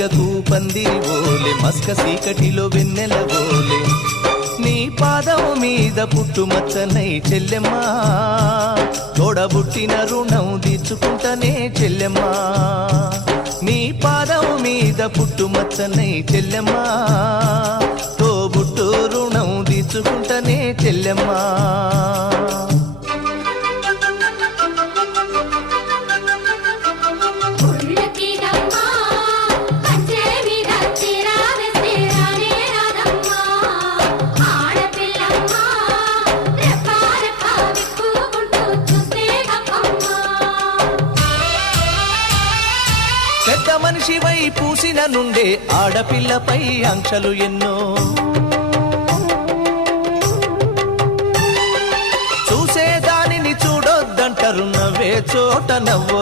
తీగకు పందిరి ఓలే మస్క సీకటిలో వెన్నెల ఓలే నీ పాదం మీద పుట్టుమచ్చనై చెల్లెమ్మా తోడబుట్టిన రుణం తీర్చుకుంటనే చెల్లెమ్మా నీ పాదం మీద పుట్టుమచ్చనై చెల్లెమ్మా తోబుట్టు రుణం తీర్చుకుంటనే చెల్లెమ్మా పెద్ద మనిషివై పూసిన నుండే ఆడపిల్లపై ఆంక్షలు ఎన్నో చూసేదానిని చూడొద్దంటారు నవ్వే చోట నవ్వొద్దు